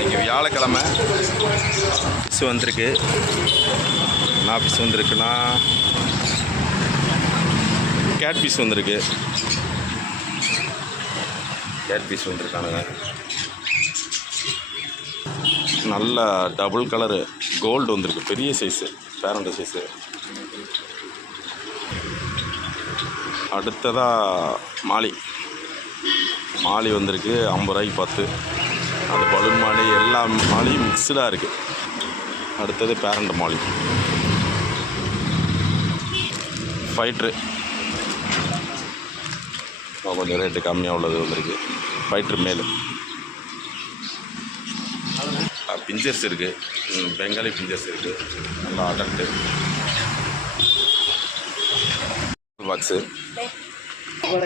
இன்றைக்கி வியாழக்கிழமை ஃபிஷ் வந்திருக்கு. என்ன ஃபிஷ் வந்திருக்குன்னா கேட் ஃபிஷ் வந்திருக்கு. கேட் ஃபிஷ் வந்திருக்கானுங்க. நல்ல டபுள் கலரு கோல்டு வந்திருக்கு. பெரிய சைஸு, பேரண்ட சைஸு. அடுத்ததாக மாலி வந்திருக்கு. 50 ரூபாய்க்கு 10. அது பலூன் மாலி, எல்லா மாலியும் மிக்ஸ்டாக இருக்குது. அடுத்தது பேரண்ட் மாலி. ஃபைட்ரு கொஞ்சம் ரேட்டு கம்மியாக உள்ளது வந்திருக்கு. ஃபைட்ரு மேலு. பிஞ்சர்ஸ் இருக்குது, பெங்காலி பிஞ்சர்ஸ் இருக்குது. நல்லா அடல்ட்டு பாக்ஸு.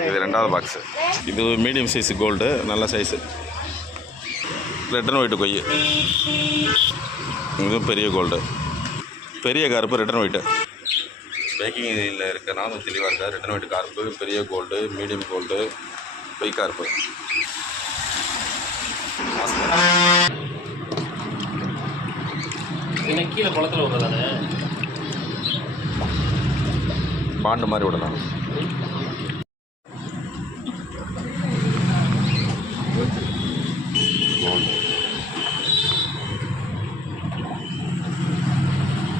இது 2வது பாக்ஸு. இது மீடியம் சைஸு கோல்டு, நல்ல size. Red and white koi. இதுவும் பெரிய கோல்டு, பெரிய கார்ப்பு. ரெட் அண்ட் ஒயிட்டு பேக்கிங்கில் இருக்கனாலும் தெளிவாக இருக்கா. ரெட் அண்ட் ஒயிட் கார்ப்பு, பெரிய கோல்டு, மீடியம் கோல்டு, கொய் கார்ப்பு. கீழே குளத்தில் விடுறதானே, பாண்டு மாதிரி விடலாம்.